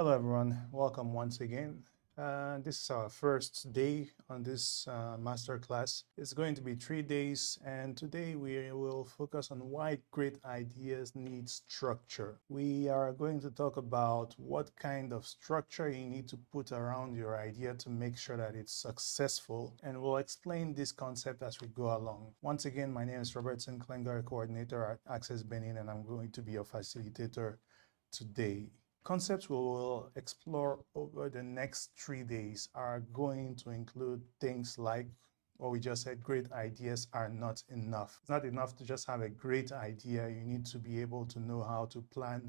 Hello, everyone. Welcome once again. This is our first day on this masterclass. It's going to be 3 days, and today we will focus on why great ideas need structure. We are going to talk about what kind of structure you need to put around your idea to make sure that it's successful, and we'll explain this concept as we go along. Once again, my name is Robertson Klengar, coordinator at Access Benin, and I'm going to be your facilitator today. Concepts we will explore over the next 3 days are going to include things like what we just said, great ideas are not enough. It's not enough to just have a great idea. You need to be able to know how to plan,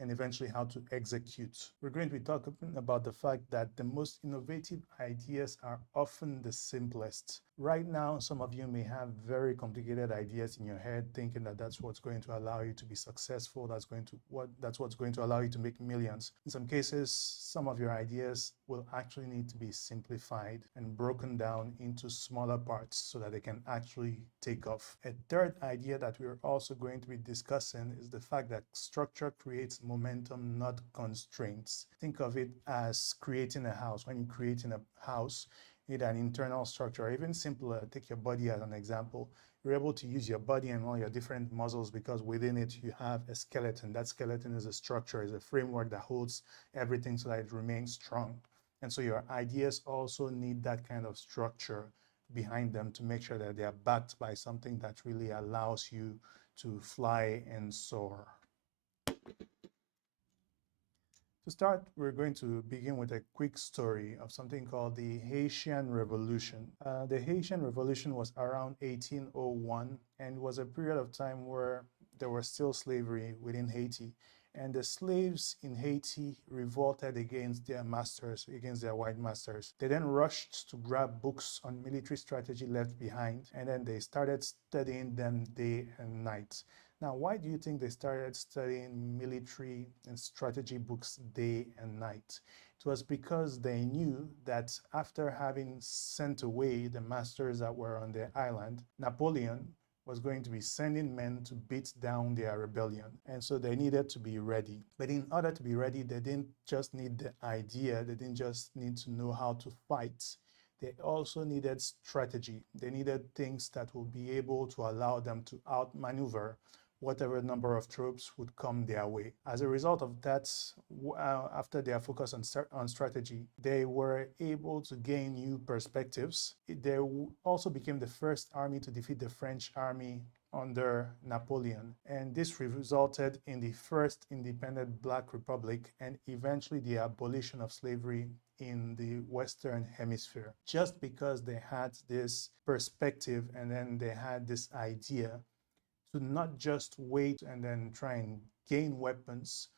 and eventually how to execute. We're going to be talking about the fact that the most innovative ideas are often the simplest. Right now, some of you may have very complicated ideas in your head, thinking that that's what's going to allow you to be successful. That's what's going to allow you to make millions. In some cases, some of your ideas will actually need to be simplified and broken down into smaller parts so that they can actually take off. A third idea that we're also going to be discussing is the fact that structure creates momentum, not constraints. Think of it as creating a house. When you're creating a house, you need an internal structure, or even simpler, take your body as an example. You're able to use your body and all your different muscles because within it you have a skeleton. That skeleton is a structure, is a framework that holds everything so that it remains strong. And so your ideas also need that kind of structure behind them to make sure that they are backed by something that really allows you to fly and soar. To start, we're going to begin with a quick story of something called the Haitian Revolution. The Haitian Revolution was around 1801 and was a period of time where there was still slavery within Haiti. And the slaves in Haiti revolted against their masters, against their white masters. They then rushed to grab books on military strategy left behind, and then they started studying them day and night. Now, why do you think they started studying military and strategy books day and night? It was because they knew that after having sent away the masters that were on their island, Napoleon was going to be sending men to beat down their rebellion. And so they needed to be ready. But in order to be ready, they didn't just need the idea, they didn't just need to know how to fight. They also needed strategy. They needed things that would be able to allow them to outmaneuver whatever number of troops would come their way. As a result of that, after their focus on strategy, they were able to gain new perspectives. They also became the first army to defeat the French army under Napoleon. And this resulted in the first independent Black Republic and eventually the abolition of slavery in the Western Hemisphere. Just because they had this perspective and then they had this idea to not just wait and then try and gain weapons,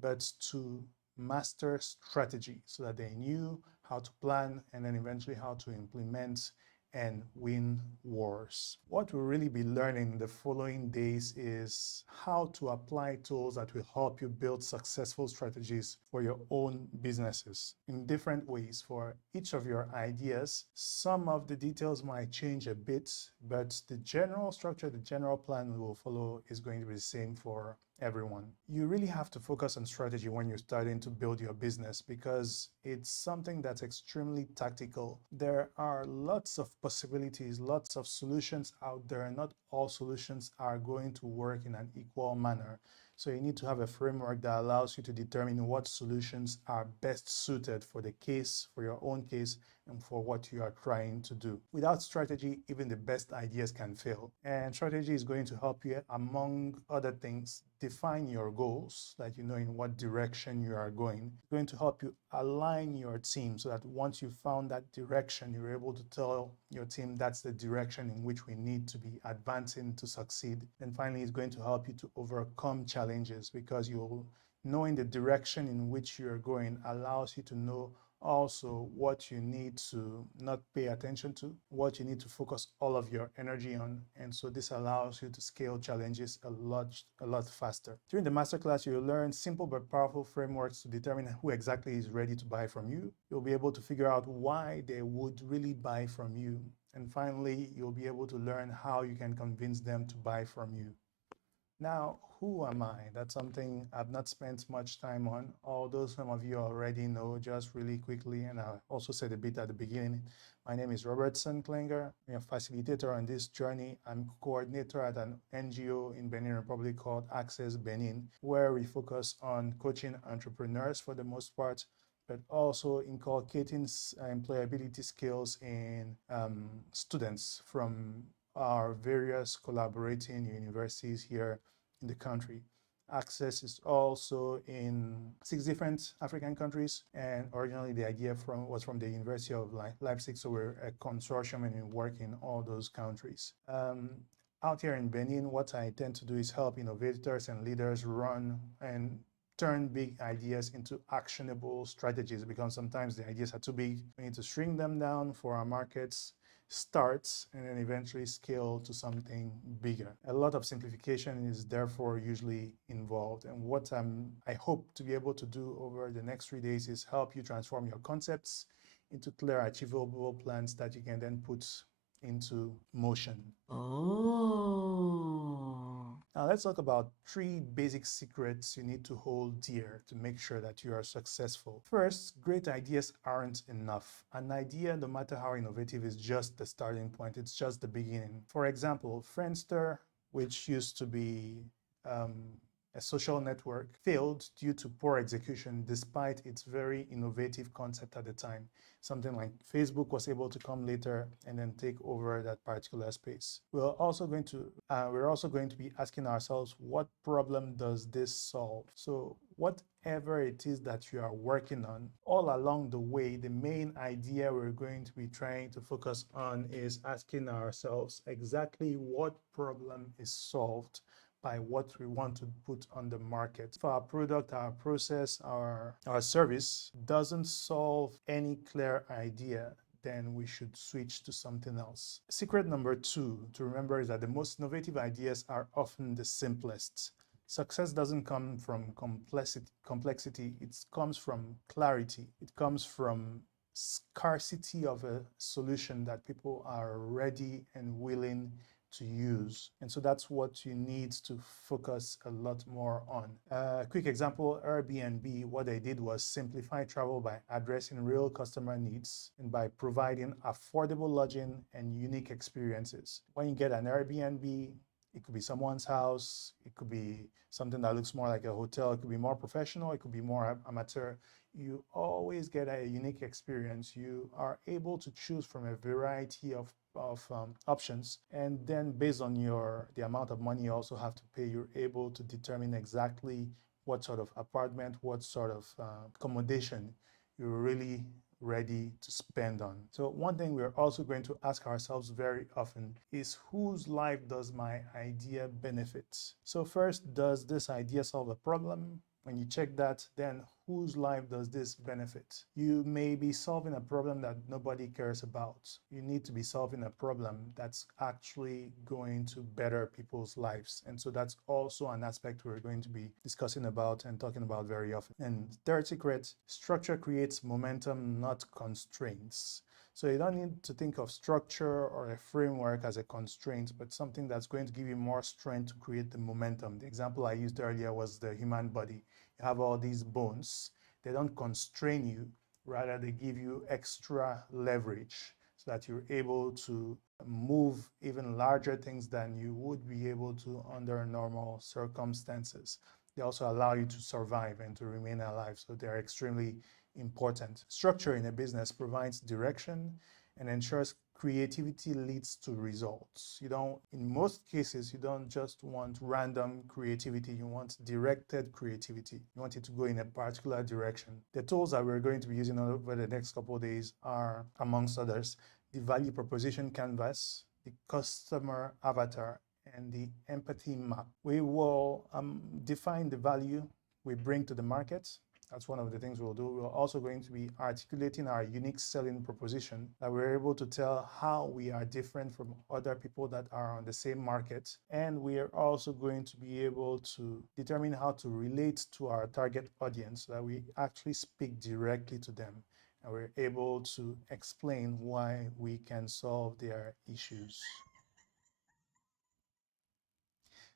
but to master strategy so that they knew how to plan and then eventually how to implement and win wars. What we'll really be learning the following days is how to apply tools that will help you build successful strategies for your own businesses in different ways. For each of your ideas, some of the details might change a bit, but the general structure, the general plan we will follow is going to be the same for everyone. You really have to focus on strategy when you're starting to build your business because it's something that's extremely tactical. There are lots of possibilities, lots of solutions out there. Not all solutions are going to work in an equal manner. So you need to have a framework that allows you to determine what solutions are best suited for the case, for your own case, and for what you are trying to do. Without strategy, even the best ideas can fail. And strategy is going to help you, among other things, define your goals, that you know in what direction you are going. It's going to help you align your team so that once you found that direction, you're able to tell your team that's the direction in which we need to be advancing to succeed. And finally, it's going to help you to overcome challenges because knowing the direction in which you're going allows you to know also what you need to not pay attention to, what you need to focus all of your energy on. And so this allows you to scale challenges a lot faster. During the masterclass, you'll learn simple but powerful frameworks to determine who exactly is ready to buy from you. You'll be able to figure out why they would really buy from you. And finally, you'll be able to learn how you can convince them to buy from you. Now, who am I? That's something I've not spent much time on, although some of you already know. Just really quickly, and I also said a bit at the beginning. My name is Robertson Klinger. I'm a facilitator on this journey. I'm coordinator at an NGO in Benin Republic called Access Benin, where we focus on coaching entrepreneurs for the most part, but also inculcating employability skills in students from our various collaborating universities here in the country. Access is also in 6 different African countries, and originally the idea was from the University of Leipzig, so we're a consortium and we work in all those countries. Out here in Benin, what I tend to do is help innovators and leaders run and turn big ideas into actionable strategies, because sometimes the ideas are too big. We need to shrink them down for our markets, starts, and then eventually scale to something bigger. A lot of simplification is therefore usually involved. And what I hope to be able to do over the next 3 days is help you transform your concepts into clear, achievable plans that you can then put into motion. Oh. Now let's talk about 3 basic secrets you need to hold dear to make sure that you are successful. First, great ideas aren't enough. An idea, no matter how innovative, is just the starting point. It's just the beginning. For example, Friendster, which used to be a social network, failed due to poor execution despite its very innovative concept at the time. Something like Facebook was able to come later and then take over that particular space. We're also going to be asking ourselves, what problem does this solve? So whatever it is that you are working on, all along the way, the main idea we're going to be trying to focus on is asking ourselves exactly what problem is solved by what we want to put on the market. If our product, our process, our service doesn't solve any clear idea, then we should switch to something else. Secret number 2 to remember is that the most innovative ideas are often the simplest. Success doesn't come from complexity. It comes from clarity. It comes from scarcity of a solution that people are ready and willing to use. And so that's what you need to focus a lot more on. Quick example, Airbnb, what they did was simplify travel by addressing real customer needs and by providing affordable lodging and unique experiences. When you get an Airbnb, it could be someone's house, it could be something that looks more like a hotel, it could be more professional, it could be more amateur. You always get a unique experience. You are able to choose from a variety of options, and then based on the amount of money you also have to pay, you're able to determine exactly what sort of apartment, what sort of accommodation you're really ready to spend on. So one thing we're also going to ask ourselves very often is, whose life does my idea benefit? So first, does this idea solve a problem? When you check that, then whose life does this benefit? You may be solving a problem that nobody cares about. You need to be solving a problem that's actually going to better people's lives. And so that's also an aspect we're going to be discussing about and talking about very often. And third secret, structure creates momentum, not constraints. So you don't need to think of structure or a framework as a constraint, but something that's going to give you more strength to create the momentum. The example I used earlier was the human body. You have all these bones. They don't constrain you, rather they give you extra leverage so that you're able to move even larger things than you would be able to under normal circumstances. They also allow you to survive and to remain alive, so they're extremely important. Structure in a business provides direction and ensures creativity leads to results. In most cases, you don't just want random creativity, you want directed creativity. You want it to go in a particular direction. The tools that we're going to be using over the next couple of days are, amongst others, the value proposition canvas, the customer avatar, and the empathy map. We will define the value we bring to the market. That's one of the things we'll do. We're also going to be articulating our unique selling proposition, that we're able to tell how we are different from other people that are on the same market. And we are also going to be able to determine how to relate to our target audience, so that we actually speak directly to them and we're able to explain why we can solve their issues.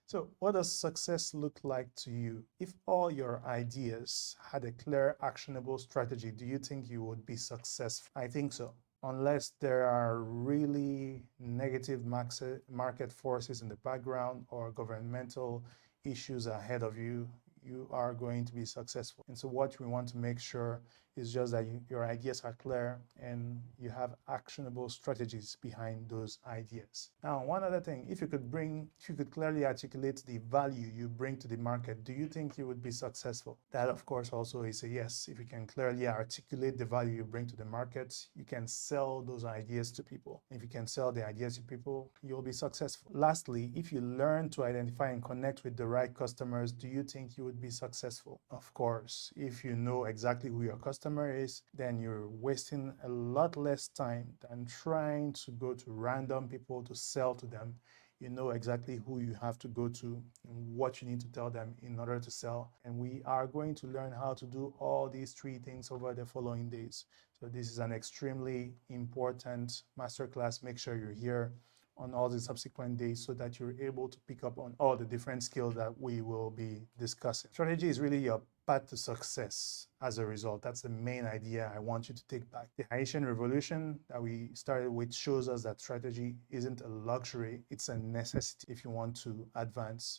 So, what does success look like to you? If all your ideas had a clear, actionable strategy, do you think you would be successful? I think so. Unless there are really negative market forces in the background or governmental issues ahead of you, you are going to be successful. And so, what we want to make sure is just that your ideas are clear and you have actionable strategies behind those ideas. Now, one other thing, if you could clearly articulate the value you bring to the market, do you think you would be successful? That, of course, also is a yes. If you can clearly articulate the value you bring to the market, you can sell those ideas to people. If you can sell the ideas to people, you'll be successful. Lastly, if you learn to identify and connect with the right customers, do you think you would be successful? Of course, if you know exactly who your customer is, then you're wasting a lot less time than trying to go to random people to sell to them. You know exactly who you have to go to and what you need to tell them in order to sell. And we are going to learn how to do all these three things over the following days. So this is an extremely important masterclass. Make sure you're here on all the subsequent days so that you're able to pick up on all the different skills that we will be discussing. Strategy is really your path to success as a result. That's the main idea I want you to take back. The Haitian Revolution that we started with shows us that strategy isn't a luxury, it's a necessity if you want to advance.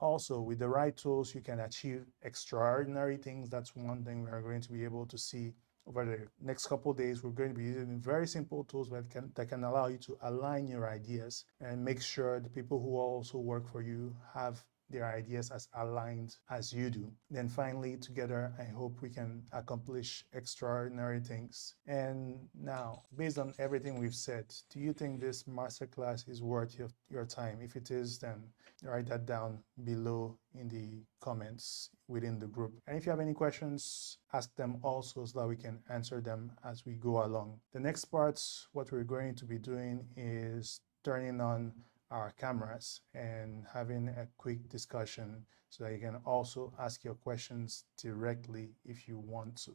Also, with the right tools, you can achieve extraordinary things. That's one thing we are going to be able to see over the next couple of days. We're going to be using very simple tools that can allow you to align your ideas and make sure the people who also work for you have their ideas as aligned as you do. Then finally, together, I hope we can accomplish extraordinary things. And now, based on everything we've said, do you think this masterclass is worth your time? If it is, then write that down below in the comments within the group. And if you have any questions, ask them also so that we can answer them as we go along. The next part, what we're going to be doing is turning on our cameras and having a quick discussion so that you can also ask your questions directly if you want to.